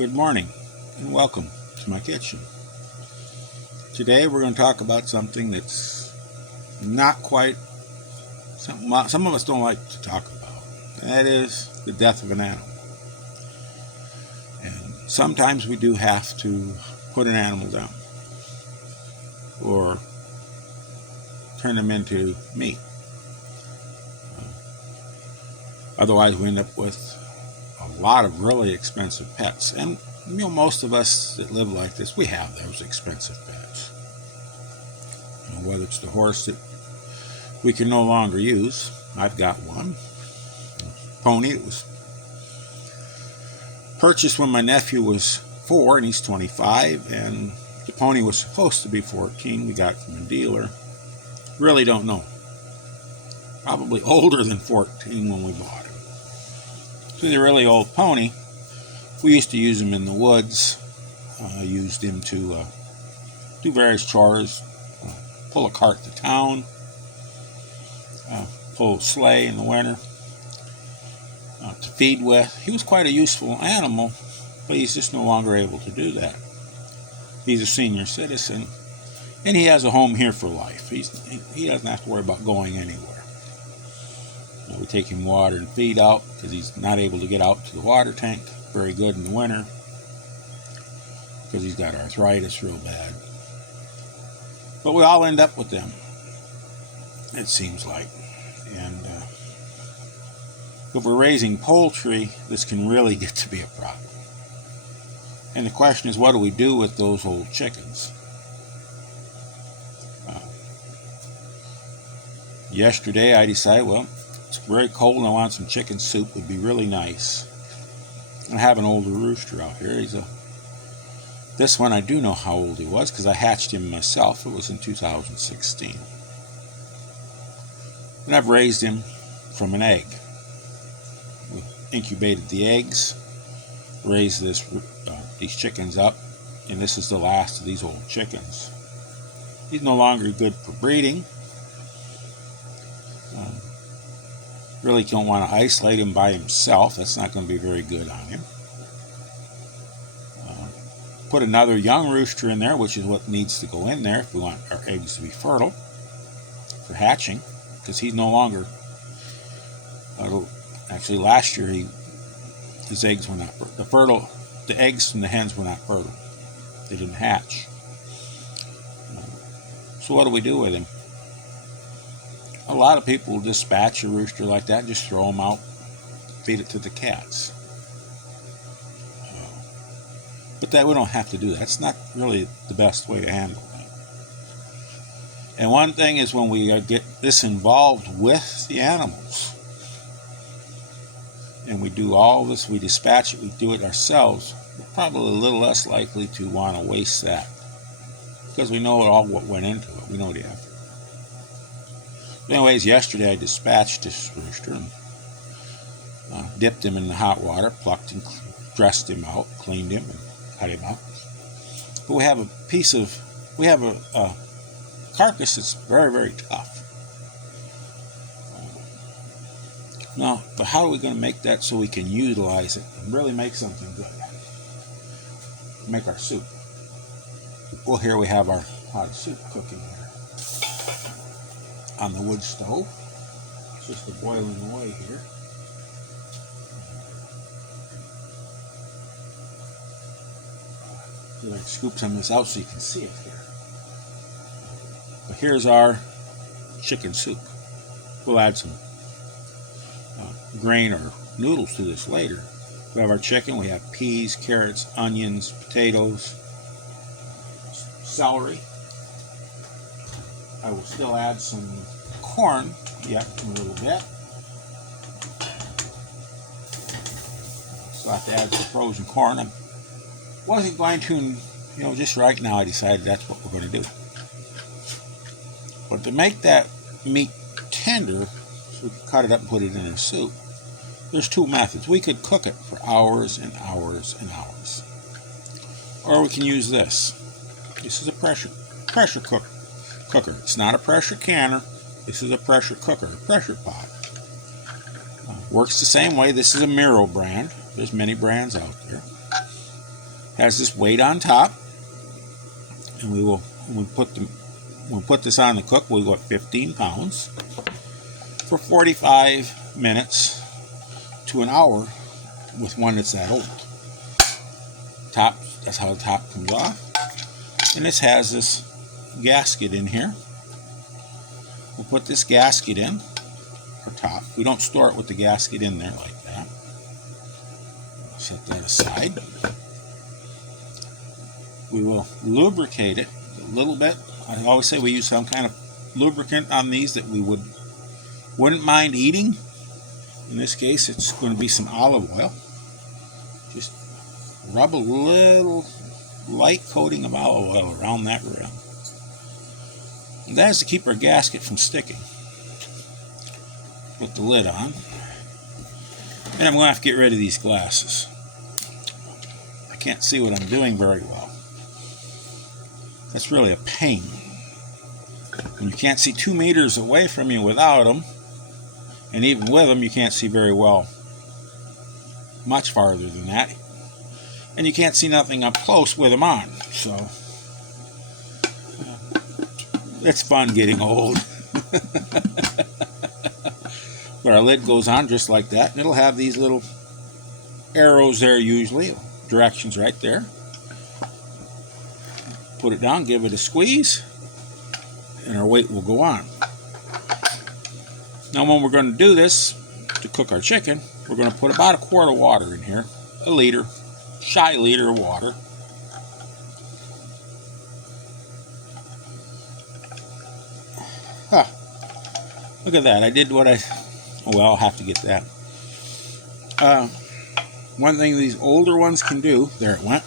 Good morning and welcome to my kitchen. Today we're going to talk about something that's not quite something some of us don't like to talk about. That is the death of an animal. And sometimes we do have to put an animal down or turn them into meat. Otherwise we end up with a lot of really expensive pets. And most of us that live like this, we have those expensive pets. Whether it's the horse that we can no longer use. I've got one. A pony that was purchased when my nephew was 4 and he's 25, and the pony was supposed to be 14. We got it from a dealer. Really don't know. Probably older than 14 when we bought him. So he's a really old pony. We used to use him in the woods. Used him to do various chores. Pull a cart to town. Pull a sleigh in the winter. To feed with. He was quite a useful animal, but he's just no longer able to do that. He's a senior citizen, and he has a home here for life. He doesn't have to worry about going anywhere. We take him water and feed out because he's not able to get out to the water tank very good in the winter because he's got arthritis real bad. But we all end up with them, it seems like. And if we're raising poultry, this can really get to be a problem. And the question is, what do we do with those old chickens? Yesterday I decided, well, it's very cold and I want some chicken soup. Would be really nice. I have an older rooster out here. This one I do know how old he was because I hatched him myself. It was in 2016. And I've raised him from an egg. We incubated the eggs, raised these chickens up, and this is the last of these old chickens. He's no longer good for breeding. Really don't want to isolate him by himself. That's not going to be very good on him. Put another young rooster in there, which is what needs to go in there if we want our eggs to be fertile for hatching, because he's no longer. Actually, last year his eggs were not fertile. The eggs from the hens were not fertile. They didn't hatch. So what do we do with him? A lot of people will dispatch a rooster like that and just throw him out, feed it to the cats. But that we don't have to do that. That's not really the best way to handle that. And one thing is when we get this involved with the animals, and we do all this, we dispatch it, we do it ourselves, we're probably a little less likely to want to waste that. Because we know all what went into it. We know the effort. Anyways, yesterday I dispatched this rooster and dipped him in the hot water, plucked and dressed him out, cleaned him, and cut him up. But we have a carcass that's very, very tough. Now, but how are we going to make that so we can utilize it and really make something good? Make our soup. Well, here we have our hot soup cooking here on the wood stove. It's just a boiling away here. I scoop some of this out so you can see it here. But here's our chicken soup. We'll add some grain or noodles to this later. We have our chicken. We have peas, carrots, onions, potatoes, celery. I will still add some corn, in a little bit. So I have to add some frozen corn. I wasn't going to, just right now I decided that's what we're going to do. But to make that meat tender, so we can cut it up and put it in our soup, there's two methods. We could cook it for hours and hours and hours. Or we can use this. This is a pressure cooker. It's not a pressure canner. This is a pressure cooker, a pressure pot. Works the same way. This is a Miro brand. There's many brands out there. Has this weight on top, and when we put this on the cook, we'll go at 15 pounds for 45 minutes to an hour with one that's that old. Top, that's how the top comes off. And this has this gasket in here. We'll put this gasket in our top. We don't store it with the gasket in there like that. Set that aside. We will lubricate it a little bit. I always say we use some kind of lubricant on these that we wouldn't mind eating. In this case, it's going to be some olive oil. Just rub a little light coating of olive oil around that rim. And that is to keep our gasket from sticking. Put the lid on. And I'm going to have to get rid of these glasses. I can't see what I'm doing very well. That's really a pain. When you can't see 2 meters away from you without them, and even with them you can't see very well much farther than that. And you can't see nothing up close with them on. So it's fun getting old. But our lid goes on just like that, and it'll have these little arrows there usually, directions right there. Put it down, give it a squeeze, and our weight will go on. Now when we're going to do this, to cook our chicken, we're going to put about a quart of water in here, a liter, shy liter of water. Huh. Look at that, I did what well, I'll have to get that. One thing these older ones can do, there it went,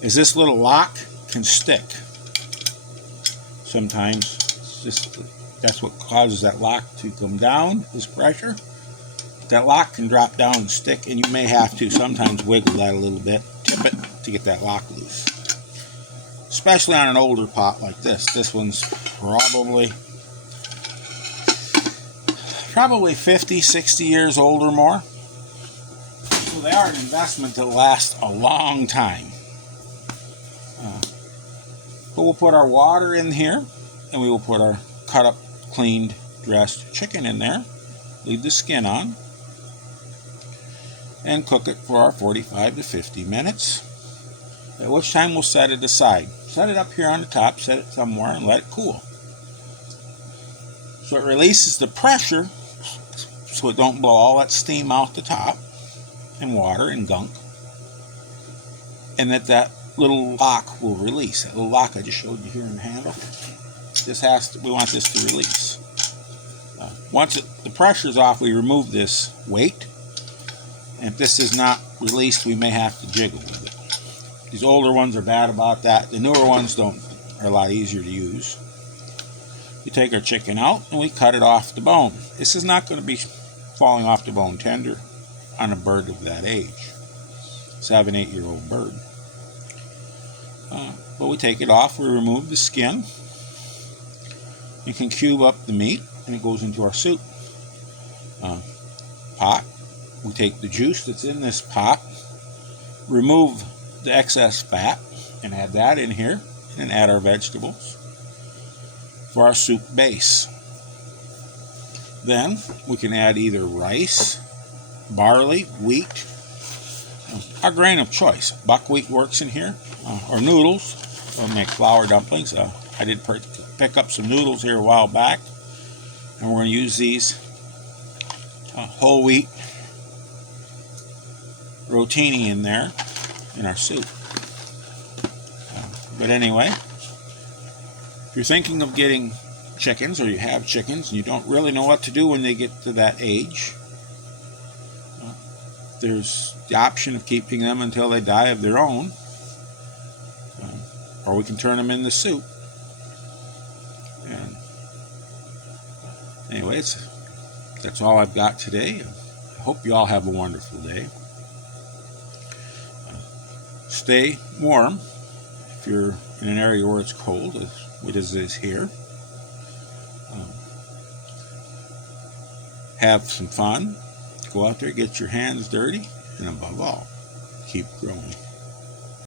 is this little lock can stick. Sometimes that's what causes that lock to come down, is pressure. That lock can drop down and stick, and you may have to sometimes wiggle that a little bit, tip it to get that lock loose. Especially on an older pot like this. This one's probably 50, 60 years old or more. So they are an investment that lasts a long time. But we'll put our water in here, and we will put our cut up, cleaned, dressed chicken in there. Leave the skin on. And cook it for our 45 to 50 minutes. At which time we'll set it aside. Set it up here on the top, set it somewhere, and let it cool. So it releases the pressure, so it don't blow all that steam out the top, and water and gunk. And that little lock will release. That little lock I just showed you here in the handle. We want this to release. Once the pressure's off, we remove this weight. And if this is not released, we may have to jiggle with it. These older ones are bad about that. The newer ones are a lot easier to use. We take our chicken out and we cut it off the bone. This is not going to be falling off the bone tender on a bird of that age. 7, 8-year-old bird. But we take it off, we remove the skin. You can cube up the meat, and it goes into our soup pot. We take the juice that's in this pot, remove the excess fat, and add that in here, and add our vegetables for our soup base. Then we can add either rice, barley, wheat, our grain of choice. Buckwheat works in here, or noodles. We'll make flour dumplings. I did pick up some noodles here a while back, and we're going to use these whole wheat rotini in there in our soup. But anyway, if you're thinking of getting chickens, or you have chickens and you don't really know what to do when they get to that age, there's the option of keeping them until they die of their own, or we can turn them into soup. And anyway, that's all I've got today. I hope you all have a wonderful day. Stay warm if you're in an area where it's cold, as it is here. Have some fun. Go out there, get your hands dirty, and above all, keep growing.